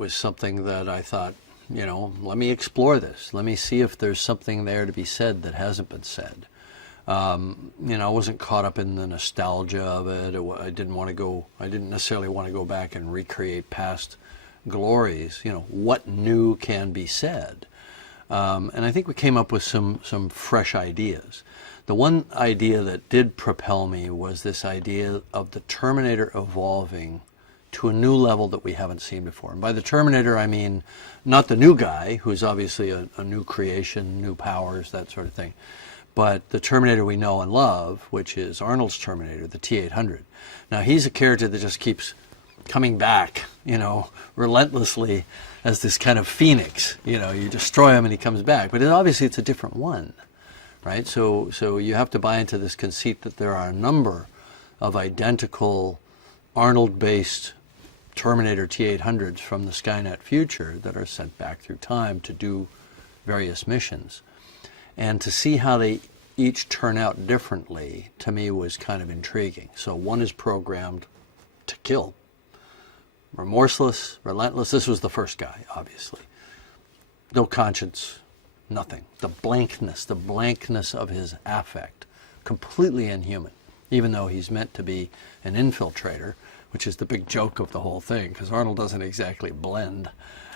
was something that I thought, you know, let me explore this. Let me see if there's something there to be said that hasn't been said. You know, I wasn't caught up in the nostalgia of it. I didn't necessarily want to go back and recreate past glories. You know, what new can be said? And I think we came up with some fresh ideas. The one idea that did propel me was this idea of the Terminator evolving to a new level that we haven't seen before. And by the Terminator, I mean not the new guy, who's obviously a new creation, new powers, that sort of thing, but the Terminator we know and love, which is Arnold's Terminator, the T-800. Now, he's a character that just keeps coming back, you know, relentlessly as this kind of phoenix. You know, you destroy him and he comes back. But obviously it's a different one, right? So you have to buy into this conceit that there are a number of identical Arnold-based Terminator T-800s from the Skynet future that are sent back through time to do various missions. And to see how they each turn out differently, to me, was kind of intriguing. So one is programmed to kill. Remorseless, relentless. This was the first guy, obviously. No conscience, nothing. The blankness of his affect. Completely inhuman, even though he's meant to be an infiltrator, which is the big joke of the whole thing, because Arnold doesn't exactly blend,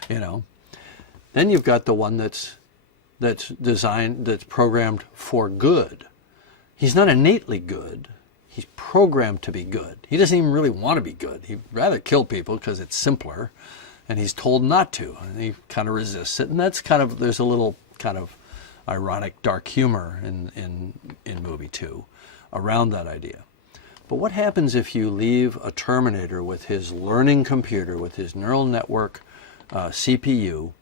you know. Then you've got the one that's designed, that's programmed for good. He's not innately good. He's programmed to be good. He doesn't even really want to be good. He'd rather kill people because it's simpler, and he's told not to, and he kind of resists it. And that's kind of, there's a little kind of ironic dark humor in movie 2 around that idea. But what happens if you leave a Terminator with his learning computer, with his neural network CPU,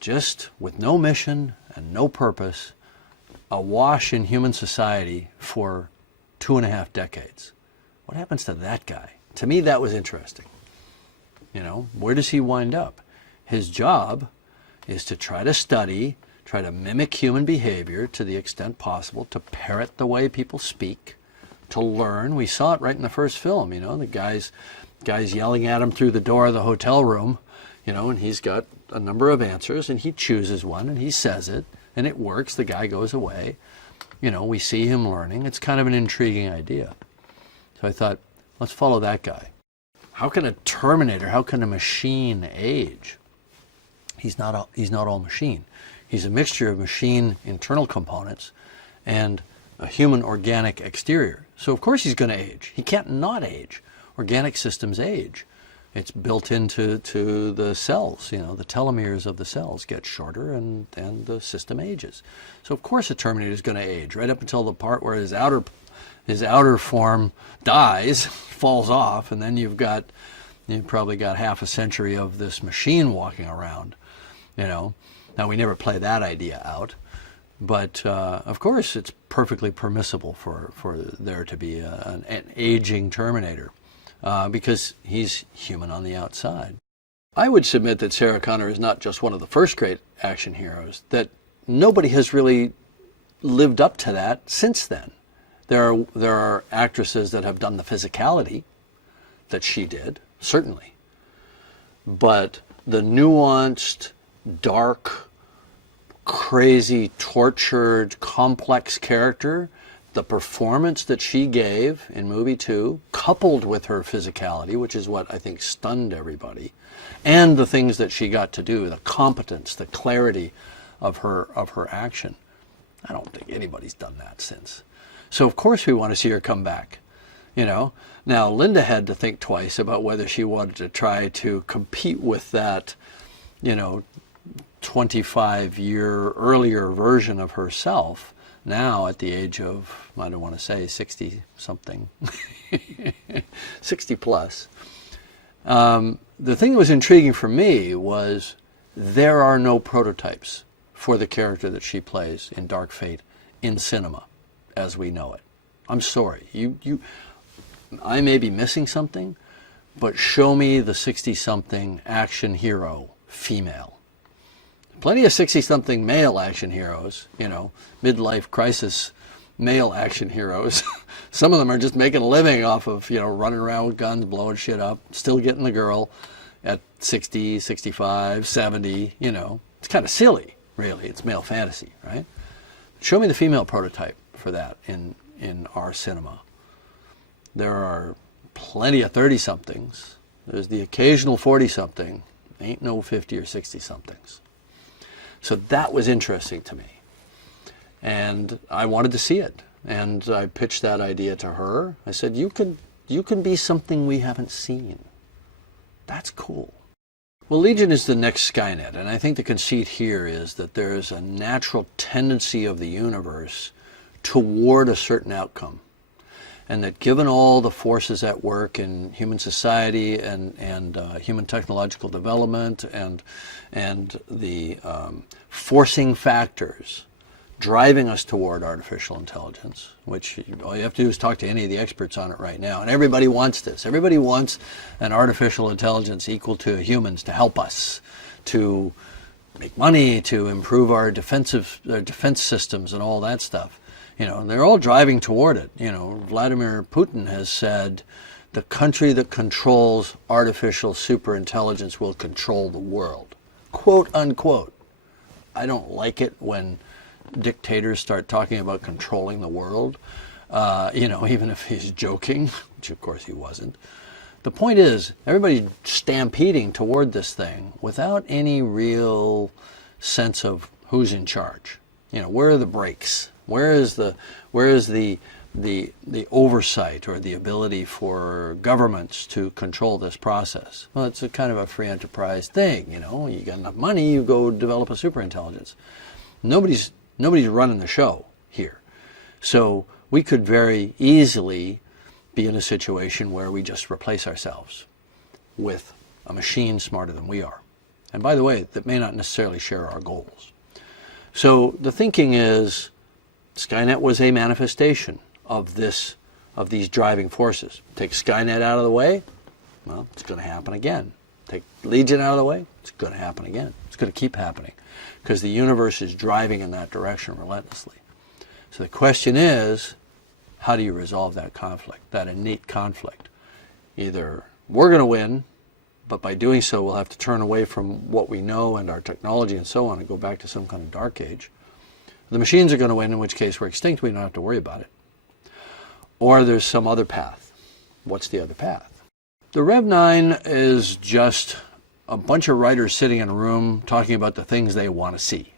just with no mission and no purpose, awash in human society for 2.5 decades? What happens to that guy? To me, that was interesting. You know, where does he wind up? His job is to try to study, try to mimic human behavior to the extent possible, to parrot the way people speak, to learn. We saw it right in the first film, you know, the guy's yelling at him through the door of the hotel room, you know, and he's got a number of answers, and he chooses one, and he says it, and it works. The guy goes away. You know, we see him learning. It's kind of an intriguing idea. So I thought, let's follow that guy. How can a Terminator, how can a machine age? He's not all machine. He's a mixture of machine internal components and a human organic exterior. So of course he's going to age. He can't not age. Organic systems age. It's built into the cells. You know, the telomeres of the cells get shorter, and the system ages. So of course a Terminator is going to age, right up until the part where his outer form dies, falls off, and then you've probably got half a century of this machine walking around. You know, now we never play that idea out, but of course it's perfectly permissible for there to be an aging Terminator. Because he's human on the outside. I would submit that Sarah Connor is not just one of the first great action heroes, that nobody has really lived up to that since then. There are actresses that have done the physicality that she did, certainly. But the nuanced, dark, crazy, tortured, complex character, the performance that she gave in movie 2, coupled with her physicality, which is what I think stunned everybody, and the things that she got to do, the competence, the clarity of her action. I don't think anybody's done that since. So of course we want to see her come back. You know, now Linda had to think twice about whether she wanted to try to compete with that, you know, 25-year earlier version of herself, now at the age of, I don't want to say 60-something, 60 plus. The thing that was intriguing for me was there are no prototypes for the character that she plays in Dark Fate in cinema as we know it. I'm sorry. I may be missing something, but show me the 60-something action hero female. Plenty of 60-something male action heroes, you know, midlife crisis male action heroes. Some of them are just making a living off of, you know, running around with guns, blowing shit up, still getting the girl, at 60, 65, 70, you know. It's kind of silly, really. It's male fantasy, right? Show me the female prototype for that in our cinema. There are plenty of 30-somethings. There's the occasional 40-something. Ain't no 50 or 60-somethings. So that was interesting to me. And I wanted to see it. And I pitched that idea to her. I said, you can be something we haven't seen. That's cool. Well, Legion is the next Skynet, and I think the conceit here is that there is a natural tendency of the universe toward a certain outcome, and that given all the forces at work in human society and human technological development and the forcing factors driving us toward artificial intelligence, which all you have to do is talk to any of the experts on it right now. And everybody wants this. Everybody wants an artificial intelligence equal to humans to help us, to make money, to improve our defense systems and all that stuff. You know, they're all driving toward it. You know, Vladimir Putin has said the country that controls artificial superintelligence will control the world. Quote unquote. I don't like it when dictators start talking about controlling the world, you know, even if he's joking, which of course he wasn't. The point is, everybody's stampeding toward this thing without any real sense of who's in charge. You know, where are the brakes? Where is the oversight or the ability for governments to control this process? Well, it's a kind of a free enterprise thing, you know. You got enough money, you go develop a superintelligence. Nobody's running the show here. So we could very easily be in a situation where we just replace ourselves with a machine smarter than we are. And by the way, that may not necessarily share our goals. So the thinking is Skynet was a manifestation of these driving forces. Take Skynet out of the way, well, it's going to happen again. Take Legion out of the way, it's going to happen again. It's going to keep happening because the universe is driving in that direction relentlessly. So the question is, how do you resolve that conflict, that innate conflict? Either we're going to win, but by doing so we'll have to turn away from what we know and our technology and so on and go back to some kind of dark age. The machines are going to win, in which case we're extinct, we don't have to worry about it. Or there's some other path. What's the other path? The Rev 9 is just a bunch of writers sitting in a room talking about the things they want to see.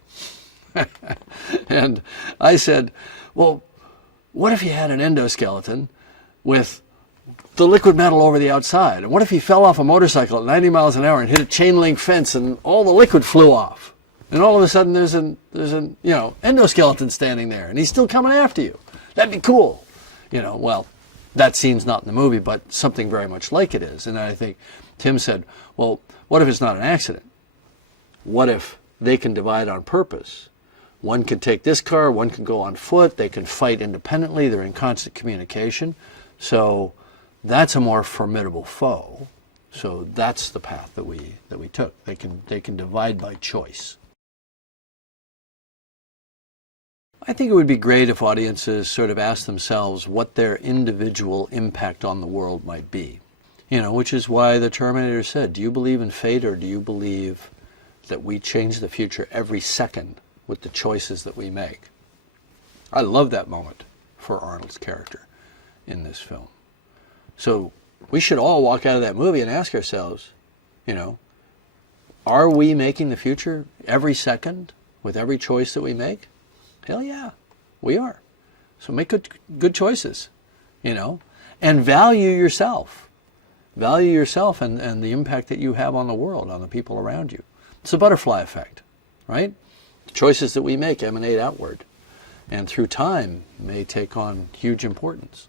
And I said, well, what if you had an endoskeleton with the liquid metal over the outside? And what if he fell off a motorcycle at 90 miles an hour and hit a chain link fence and all the liquid flew off? And all of a sudden there's an endoskeleton standing there and he's still coming after you. That'd be cool. You know, well, that scene's not in the movie, but something very much like it is. And I think Tim said, well, what if it's not an accident? What if they can divide on purpose? One can take this car, one can go on foot, they can fight independently, they're in constant communication. So that's a more formidable foe. So that's the path that we took. They can divide by choice. I think it would be great if audiences sort of asked themselves what their individual impact on the world might be. You know, which is why the Terminator said, do you believe in fate or do you believe that we change the future every second with the choices that we make? I love that moment for Arnold's character in this film. So we should all walk out of that movie and ask ourselves, you know, are we making the future every second with every choice that we make? Hell yeah, we are. So make good choices, you know, and value yourself. Value yourself and the impact that you have on the world, on the people around you. It's a butterfly effect, right? The choices that we make emanate outward, and through time may take on huge importance.